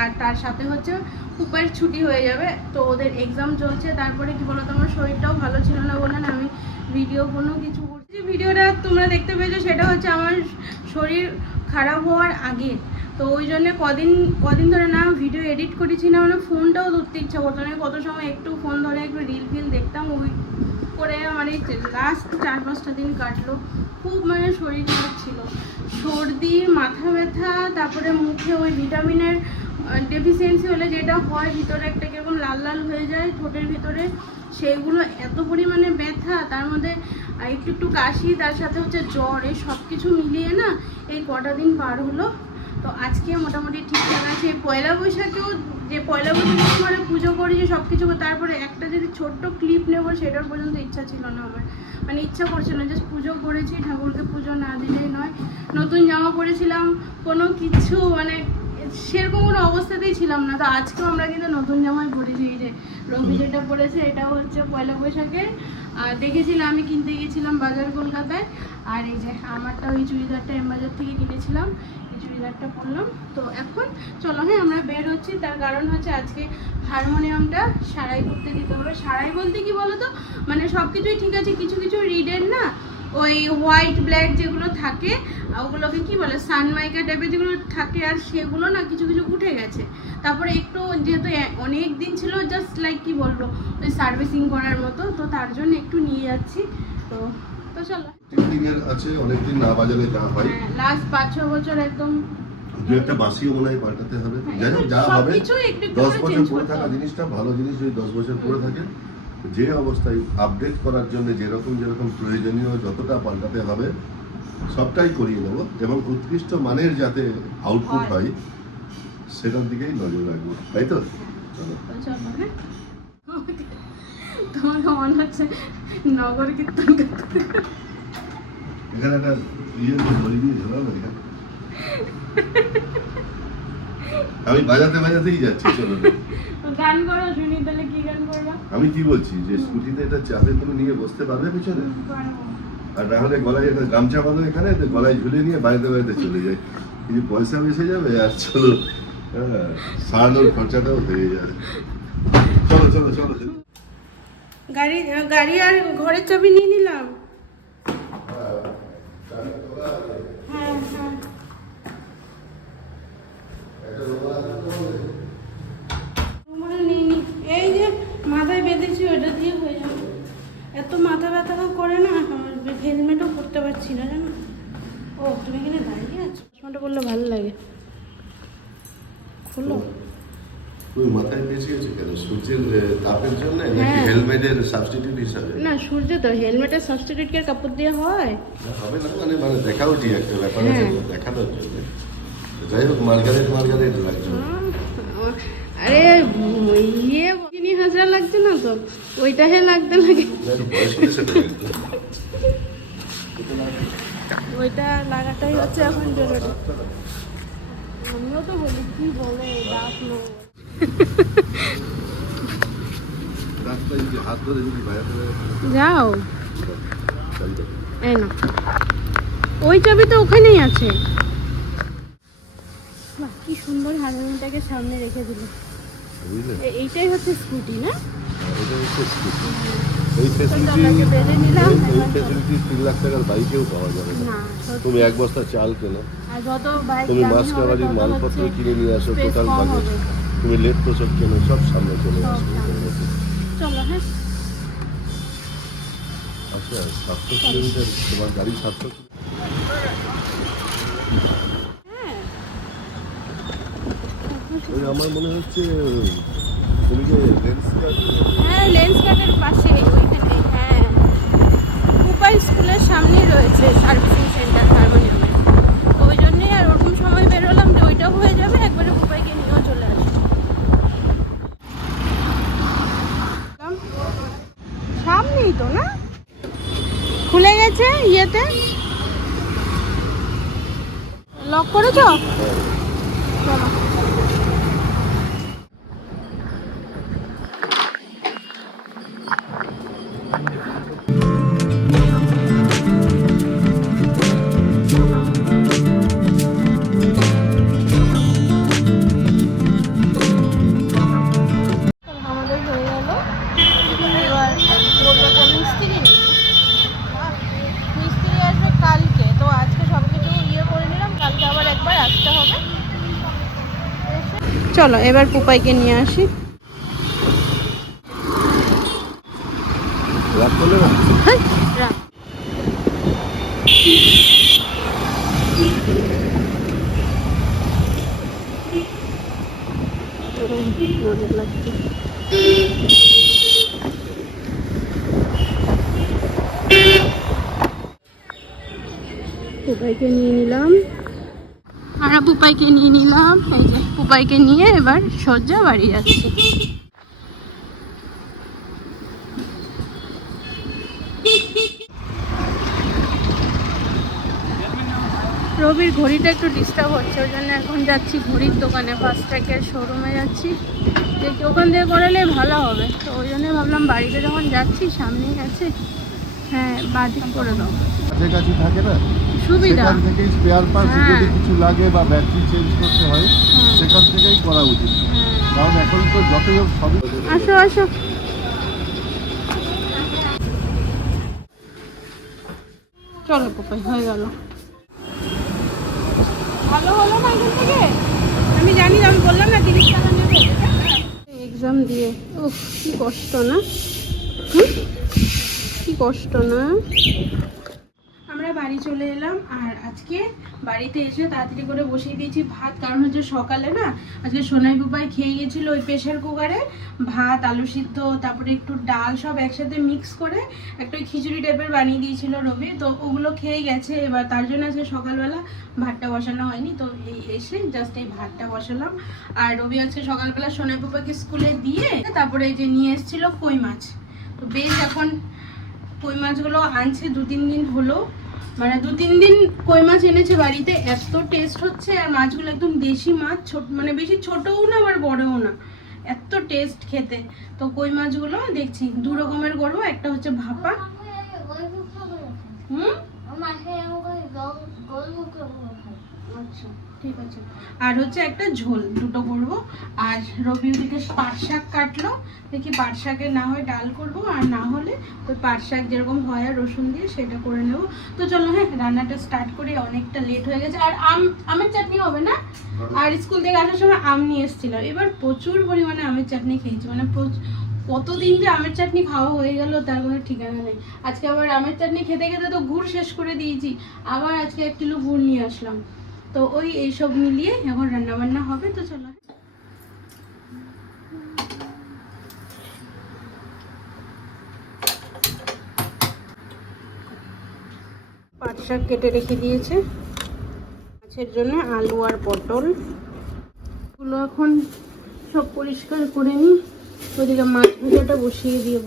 আর তার সাথে হচ্ছে ফুপার ছুটি হয়ে যাবে। তো ওদের এক্সাম চলছে, তারপরে কি বলতো, আমার শরীরটাও ভালো ছিল না বলে না আমি ভিডিও কোনো কিছু করছি। ভিডিওটা তোমরা দেখতে পেয়েছ, সেটা হচ্ছে আমার শরীর খারাপ হওয়ার আগে। তো ওই জন্য কদিন কদিন ধরে না ভিডিও এডিট করেছি না মানে ফোনটাও ধরতে ইচ্ছা করতো না। কত সময় একটু ফোন ধরে একটু রিল ফিল দেখতাম, ওই করে মানে লাস্ট চার, পাঁচটা দিন কাটলো। খুব মানে শরীর খারাপ ছিল। সর্দি, মাথা ব্যথা, তারপরে মুখে ওই ভিটামিনের ডেফিসিয়েন্সি হলে যেটা হয়, ভিতরে একটা কীরকম লাল লাল হয়ে যায় ঠোঁটের ভিতরে, সেইগুলো এত পরিমাণে ব্যথা, তার মধ্যে একটু একটু কাশি, তার সাথে হচ্ছে জ্বর, এই সব কিছু মিলিয়ে না এই কটা দিন পার হলো। তো আজকে মোটামুটি ঠিকঠাক আছে পয়লা বৈশাখেও যে পয়লা বৈশাখে ঘরে পুজো করেছি সব কিছু করে তারপরে একটা যদি ছোট্ট ক্লিপ নেব, সেটার পর্যন্ত ইচ্ছা ছিল না আমার। মানে ইচ্ছা করছিল না জাস্ট পুজো করেছি, ঠাকুরকে পুজো না দিলেই নয়। নতুন জামা পরেছিলাম, কোনো কিছু মানে সেরকম কোনো অবস্থাতেই ছিলাম না। তো আজকেও আমরা কিন্তু নতুন জামাই পরেছি, এই যে রবি যেটা পরেছে, এটা হচ্ছে পয়লা বৈশাখের আর দেখেছিলাম, আমি কিনতে গিয়েছিলাম বাজার কলকাতায়। আর এই যে আমারটা ওই চুড়িদারটা এম বাজার থেকে কিনেছিলাম, এই চুড়িদারটা পরলাম। তো এখন চলো হ্যাঁ আমরা বের হচ্ছি। তার কারণ হচ্ছে আজকে হারমোনিয়ামটা সারাই করতে দিতে হবে। সারাই বলতে কি বলো তো মানে সব কিছুই ঠিক আছে, কিছু কিছু রিডের না ওই হোয়াইট ব্ল্যাক যেগুলো থাকে ওগুলোকে কি বলে সানমাইকা টাইপের যেগুলো থাকে আর সেগুলো না কিছু কিছু উঠে গেছে। তারপরে একটু যেহেতু অনেক দিন ছিল জাস্ট লাইক কি বলব ওই সার্ভিসিং করার মতো তো তার জন্য একটু নিয়ে যাচ্ছি। তো তো চলো। টিফিনের আছে অনেকদিন না বাজারে যা হয়। হ্যাঁ লাস্ট পাঁচ ছ বছর একদম। দু একটা বাসিও মনে হয় পাল্টাতে হবে। যাই হোক যা হবে দশ বছর পরে থাকা জিনিসটা ভালো জিনিস যদি দশ বছর পরে থাকে যে অবস্থায় আপডেট করার জন্য যেরকম যেরকম প্রয়োজনীয় যতটা পাল্টাতে হবে সবটাই করিয়ে নেব এবং উৎকৃষ্ট মানের যাতে আউটপুট হয়। সেটার দিকেই নজর রাখব। তাই তো? তোমাকে মনে হচ্ছে নগর কীর্তন এখানে একটা ইয়ে এখানে। আমি বাজাতে বাজাতেই যাচ্ছি চলো। গান করো শুনি তাহলে কি গান করবা? আমি কি বলছি যে স্কুটিতে এটা চাপে তুমি নিয়ে বসতে পারবে পিছনে? আর না হলে গলায় একটা গামছা বাঁধো এখানে তো গলায় ঝুলে নিয়ে বাড়িতে বাড়িতে চলে যায় কিছু পয়সা বেঁচে যাবে আর চলো হ্যাঁ, সারানোর খরচাটাও হয়ে যাবে চলো চলো চলো গাড়ি গাড়ি আর ঘরের চাবি নিয়ে নিলাম। হ্যাঁ হ্যাঁ নিইনি। এই যে মাথায় বেঁধেছি ওটা দিয়ে হয়ে যাবে। এত মাথা ব্যথা করে না হেলমেটও পরতে পারছি না জানো? ও তুমি এখানে দাঁড়িয়ে আছো? চশমাটা বললে ভালো লাগে। খুলো। তুমি মাথায় বেঁচে গেছে কেন? সূর্যের তাপের জন্য নাকি হ্যাঁ। হেলমেটের সাবস্টিটিউট হিসাবে? না সূর্য তো হেলমেটের সাবস্টিটিউট কি কাপড় দিয়ে হয়? হবে না মানে মানে দেখাও একটা ব্যাপার আছে। দেখানোর জন্য। যাই হোক মার্গারেট মার্গারেট লাগছে আরে ইয়ে চিনি হাজরা লাগছে না তো ওইটা হে লাগতে লাগে। ওইটা লাগাটাই হচ্ছে এখন জরুরি। আমিও তো বলি কি বলে নো যাও। এই না ওই চাবি তো ওখানেই আছে। বাহ কি সুন্দর হারমোনিয়ামটাকে সামনে রেখে দিল। এইটাই হচ্ছে স্কুটি না? এটা হচ্ছে। এই এই এবার তিন লাখ টাকার বাইকেও পাওয়া যাবে না। তুমি এক বস্তা চাল কেনো। তুমি মাছ মালপত্র কিনে নিয়ে আসো টোটাল বাজেট তুমি লেট তোষক কেনো সব সামনে চলে আসবে। চলো হ্যাঁ। আচ্ছা সাতশো কিলোমিটার তোমার গাড়ি সাতশো হ্যাঁ ওই আমার মনে হচ্ছে তুমি যে লেন্স হ্যাঁ লেন্স কার্টের পাশে ওইখানে হ্যাঁ। উপায় স্কুলের সামনেই রয়েছে সার্ভিসিং সেন্টার হারমোনিয়ামে ওই জন্যই আর ওরকম সময় বেরোলাম যে ওইটাও হয়ে যাবে একবারে উপায়কে নিয়েও চলে আসব। সামনেই তো না? খুলে গেছে ইয়েতে? লক করেছ? চলো এবার পুপাইকে নিয়ে আসি। নিয়ে নিলাম। আমরা পুপাইকে নিয়ে নিলাম। এই যে পুপাইকে নিয়ে এবার সজ্জা বাড়ি যাচ্ছি। রবির ঘড়িটা একটু ডিস্টার্ব হচ্ছে, ওই জন্য এখন যাচ্ছি ঘড়ির দোকানে ফার্স্ট ট্র্যাকের শোরুমে যাচ্ছি। দেখি ওখান থেকে করালে ভালো হবে। তো ওই জন্য ভাবলাম বাড়িতে যখন যাচ্ছি, সামনেই আছে হ্যাঁ বাদিক করে দাও। সুবিধা। সেখান থেকেই স্পেয়ার পার্টস হ্যাঁ। যদি কিছু লাগে বা ব্যাটারি চেঞ্জ করতে হয় হ্যাঁ। সেখান থেকেই করা উচিত। হ্যাঁ। কারণ এখন তো হোক সবই আসো আসো। চলো পোপাই হয়ে গেল। ভালো হলো না এখান থেকে? আমি জানি আমি বললাম না তিরিশ টাকা নেবে। এক্সাম দিয়ে। উফ কি কষ্ট না? কি কষ্ট না? আমরা বাড়ি চলে এলাম আর আজকে বাড়িতে এসে তাড়াতাড়ি করে বসিয়ে দিয়েছি ভাত, কারণ হচ্ছে সকালে না আজকে সোনাই বুবাই খেয়ে গেছিল ওই প্রেশার কুকারে। ভাত, আলু সিদ্ধ, তারপরে একটু ডাল সব একসাথে মিক্স করে একটা খিচুড়ি টাইপের বানিয়ে দিয়েছিল রবি তো ওগুলো খেয়ে গেছে, এবার তার জন্য আজকে সকালবেলা ভাতটা বসানো হয়নি। তো এই এসে জাস্ট এই ভাতটা বসালাম। আর রবি আজকে সকালবেলা সোনাই বুবাইকে স্কুলে দিয়ে তারপরে এই যে নিয়ে এসেছিল কই মাছ। তো বেশ এখন কই মাছগুলো আনছে দু তিন দিন হলো। মানে দু তিন দিন কই মাছ এনেছে বাড়িতে, এত টেস্ট হচ্ছে আর মাছগুলো একদম দেশি মাছ, ছোট মানে বেশি ছোটও না, আবার বড়ও না। এত টেস্ট খেতে। তো কই মাছগুলো দেখছি, দু রকমের করব একটা হচ্ছে ভাপা। হুম আচ্ছা ঠিক আছে। আর হচ্ছে একটা ঝোল দুটো করব। আর রবি ওদিকে পাট শাক কাটলো। দেখি পাট শাকের না হয় ডাল করব, আর না হলে ওই পাট শাক যেরকম হয় আর রসুন দিয়ে সেটা করে নেব। তো চলো হ্যাঁ রান্নাটা স্টার্ট করি, অনেকটা লেট হয়ে গেছে। আর আম, আমের চাটনি হবে না? আর স্কুল থেকে আসার সময় আম নিয়ে এসেছিল। এবার প্রচুর পরিমাণে আমের চাটনি খেয়েছি। মানে কতদিন যে আমের চাটনি খাওয়া হয়ে গেল তার কোনো ঠিকানা নেই। আজকে আবার আমের চাটনি খেতে খেতে তো গুড় শেষ করে দিয়েছি। আবার আজকে এক কিলো গুড় নিয়ে আসলাম। তো ওই এইসব মিলিয়ে এখন রান্না বান্না হবে, তো চলো। পাট শাক কেটে রেখে দিয়েছে। মাছের জন্য আলু আর পটল। এগুলো এখন সব পরিষ্কার করে নিই। ওইদিকে মাছ ভাজাটা বসিয়ে দিব।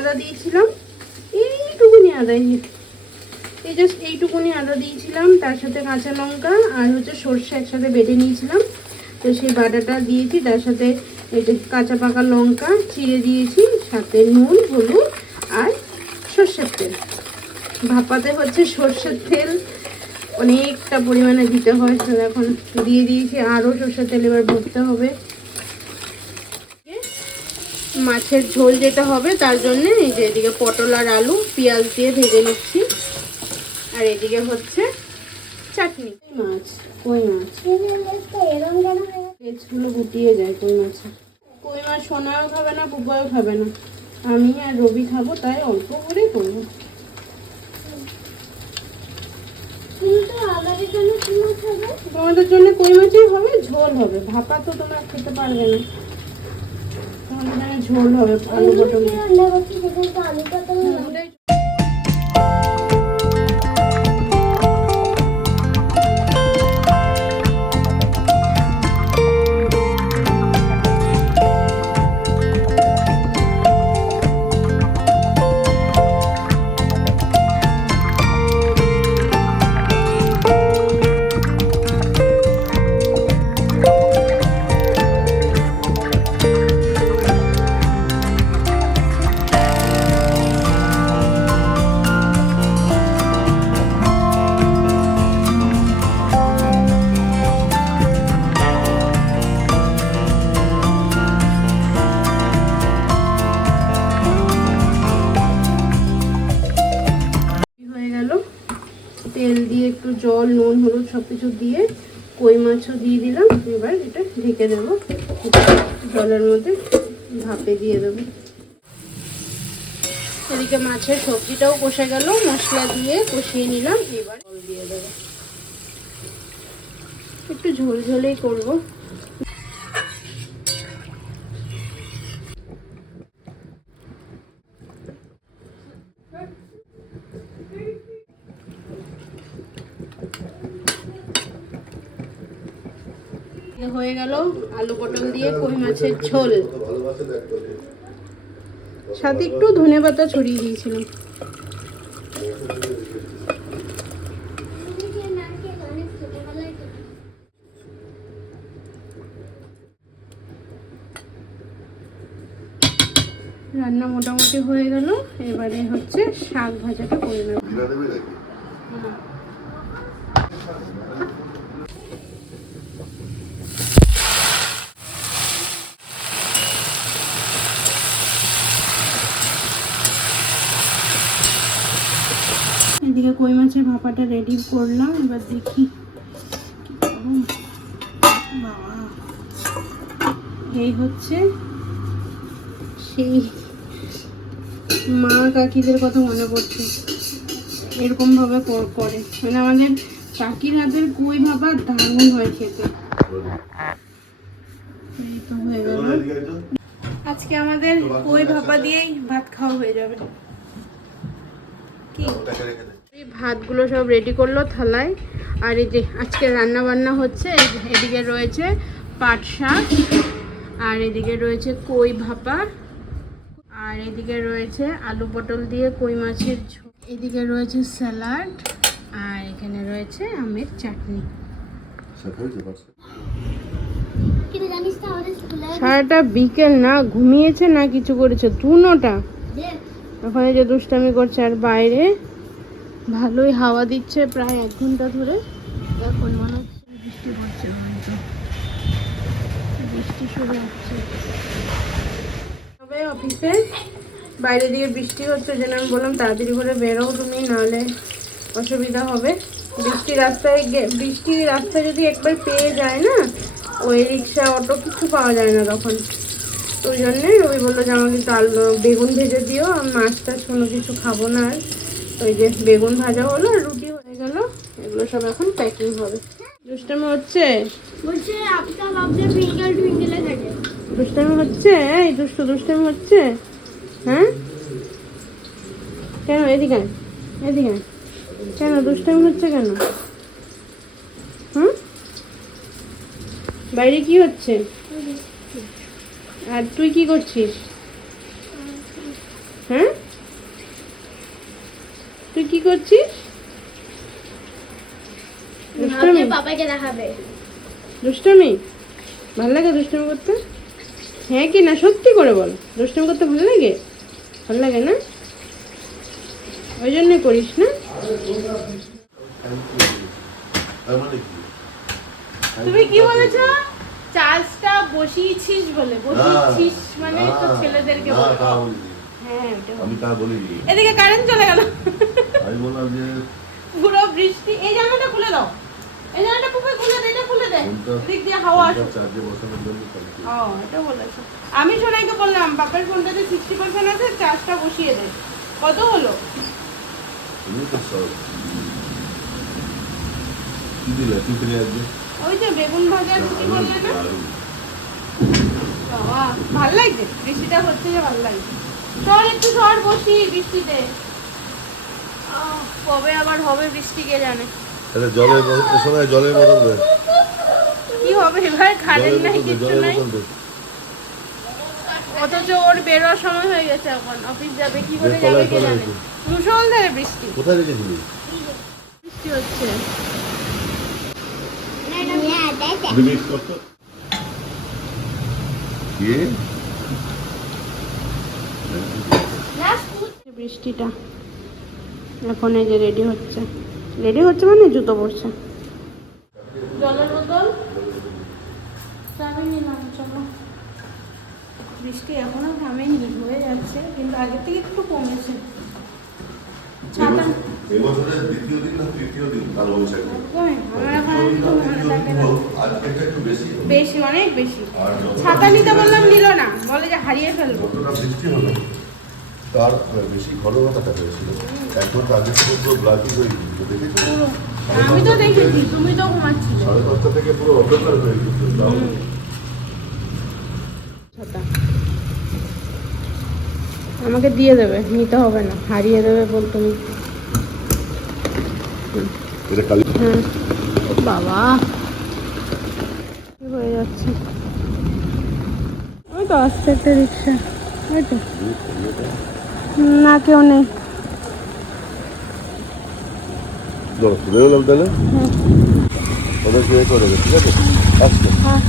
আদা দিয়েছিলাম। এইটুকুনি আদা, এই জাস্ট এইটুকুনি আদা দিয়েছিলাম, তার সাথে কাঁচা লঙ্কা আর হচ্ছে সর্ষে একসাথে বেটে নিয়েছিলাম। তো সেই বাটাটা দিয়েছি, তার সাথে এই যে কাঁচা পাকা লঙ্কা, চিড়ে দিয়েছি, সাথে নুন, হলুদ আর সর্ষের তেল। ভাপাতে হচ্ছে সর্ষের তেল, অনেকটা পরিমাণে দিতে হয়। এখন দিয়ে দিয়েছি আরও সর্ষের তেল, এবার ভরতে হবে। মাছের ঝোল যেটা হবে, তার জন্য এই যে এদিকে পটল আর আলু, পেঁয়াজ দিয়ে ভেজে নিচ্ছি। আর এদিকে হচ্ছে চাটনি। মাছ? কই মাছ? পেঁচগুলো গুটিয়ে যায় কই মাছে? কই মাছ সোনাও খাবে না, বুবাও খাবে না। আমি আর রবি খাব, তাই অল্প করে করব। তোমাদের জন্য কই মাছই হবে? ঝোল হবে, ভাপা তো তোমরা খেতে পারবে না। ঝোল হবে আলু পটল জল, নুন, হলুদ সব কিছু দিয়ে কই মাছও দিয়ে দিলাম। এবার এটা ঢেকে দেবো। জলের মধ্যে ভাপে দিয়ে দেবো। এদিকে মাছের সবজিটাও কষে গেল। মশলা দিয়ে কষিয়ে নিলাম। এবার জল দিয়ে দেবো। একটু ঝোল ঝোলেই করব। হয়ে গেল আলু পটল দিয়ে কই মাছের ঝোল। সাথে একটু ধনে পাতা ছড়িয়ে দিয়েছিলাম। রান্না মোটামুটি হয়ে গেল। এবারে হচ্ছে শাক ভাজাটা করে নেব জিরা দেবে নাকি এদিকে কই মাছের ভাপাটা রেডি করলাম এবার দেখি। বাবা এই হচ্ছে সেই মা কাকিদের কথা মনে পড়ছে। এরকম ভাবে করে। মানে আমাদের কাকির হাতের কই ভাপা দারুণ হয় খেতে। এই তো হয়ে গেল। আজকে আমাদের কই ভাপা দিয়েই ভাত খাওয়া হয়ে যাবে। কি? এই ভাতগুলো সব রেডি করল থালায়। আর এই যে আজকে রান্না বান্না হচ্ছে এদিকে রয়েছে পাট শাক আর এদিকে রয়েছে কই ভাপা আর এদিকে রয়েছে আলু পটল দিয়ে কই মাছের ঝোল। এদিকে রয়েছে স্যালাড আর এখানে রয়েছে আমের চাটনি। সারাটা বিকেল না? ঘুমিয়েছে না কিছু করেছে? দুনোটা ওখানে যে দুষ্টামি করছে আর বাইরে। ভালোই হাওয়া দিচ্ছে প্রায় এক ঘণ্টা ধরে। এখন মনে হচ্ছে বৃষ্টি পড়ছে বৃষ্টি শুরু হচ্ছে। তবে অফিসে বাইরে দিয়ে বৃষ্টি হচ্ছে যেন আমি বললাম, তাড়াতাড়ি করে বেরো তুমি, নাহলে অসুবিধা হবে। বৃষ্টি রাস্তায় বৃষ্টি রাস্তায় যদি একবার পেয়ে যায় না, ওই রিক্সা, অটো কিছু পাওয়া যায় না তখন। ওই জন্যে রবি বলল যে আমাকে আলু বেগুন ভেজে দিও আমি মাছ টাছ কোনো কিছু খাব না আর। ওই যে বেগুন ভাজা হলো আর রুটি হয়ে গেল। এগুলো সব এখন প্যাকিং হবে। দুষ্টামি হচ্ছে? দুষ্টামি হচ্ছে? এই দুষ্টু দুষ্টামি হচ্ছে? হ্যাঁ? কেন এদিকে এদিকে। কেন দুষ্টামি হচ্ছে কেন? হুম? বাইরে কি হচ্ছে? আর তুই কি করছিস? হ্যাঁ? তুই কি করছিস দুষ্টামি পাপাকে দেখাবে দুষ্টমি ভালো লাগে দুষ্টমি করতে হ্যাঁ কি না সত্যি করে বল দুষ্টমি করতে ভালো লাগে ভালো লাগে না ওই জন্যই করিস না মানে তুমি কি বলেছ চার্জটা বসিয়েছিস বলে বসিয়েছিস মানে তো ছেলেদেরকে বলে। হ্যাঁ আমি তা বলিনি। এদিকে কারেন্ট চলে গেল। আমি বললাম যে পুরো বৃষ্টি এই জামাটা খুলে দাও। এই জানলাটা পুপে খুলে দে এটা খুলে দে। দিক দিয়ে হাওয়া আসে চার্জে বসানোর জন্য। ও এটা বলেছে। আমি সোনাইকে বললাম বাপের ফোনটাতে সিক্সটি পার্সেন্ট আছে চার্জটা বসিয়ে দে। কত হলো? তুমি তো সব কি দিলে? টিফিনে আজকে ওই যে বেগুন ভাজা রুটি বললে না? বাবা ভালো লাগছে? বৃষ্টিটা হচ্ছে যে ভালো লাগছে। চল একটু ঝড় বসি বৃষ্টিতে। কবে আবার হবে বৃষ্টি কে জানে। তাহলে জলের এ সময় জলের বোতল দে। কি হবে এবার? কারেন্ট নাই কিছু নাই। অথচ ওর বেরোয়ার সময় হয়ে গেছে এখন। অফিস যাবে কি করে যাবে কে জানে। তো। মুসলধারে বৃষ্টি। কোথায় রেখেছিলি? বৃষ্টি হচ্ছে। রিমিক্স করতো কে? বৃষ্টিটা। এখন এই যে রেডি হচ্ছে। রেডি হচ্ছে মানে জুতো পরছে। জলের বোতল? চাবি নিলাম, চলো। বৃষ্টি এখনও থামেনি, হয়ে যাচ্ছে, কিন্তু আগের থেকে একটু কমেছে। ছাতা এবছরের দ্বিতীয় দিন না তৃতীয় দিন একটু বেশি বেশি অনেক বেশি। ছাতা নিতে বললাম নিল না বলে যে হারিয়ে ফেলব। যতটা বৃষ্টি হলো তার বেশি ঘনঘটাটা হয়েছিল এখন আগে থেকে পুরো ব্লাকি হয়ে গিয়েছিল দেখেছ? আমি তো দেখেছি তুমি তো ঘুমাচ্ছিলে। সাড়ে পাঁচটা থেকে পুরো অন্ধকার হয়ে গেছিল ছাতা। আমাকে দিয়ে দেবে নিতে হবে না হারিয়ে দেবে বল তুমি এটা কালি বাবা হয়ে যাচ্ছে? ওই তো আসছে একটা রিক্সা। ওই তো। না কেউ নেই। তুলে গেলাম তাহলে। হ্যাঁ। ওদের কি করে ঠিক আছে? হ্যাঁ।